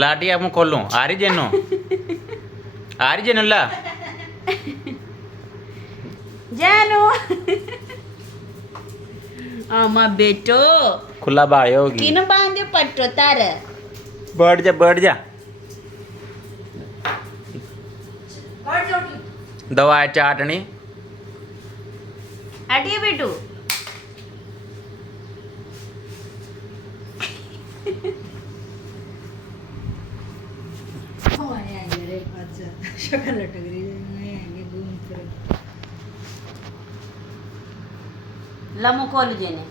लाटिया मु खोलूं आरी जेनो ला जानो आमा बेटो खुला बाड़े होगी किन बांध्यो पट्टो तारे बैठ जा दवा है चाटनी हटिए बेटू शक्ल लटक रही है घूम फिर लमो खोल जेने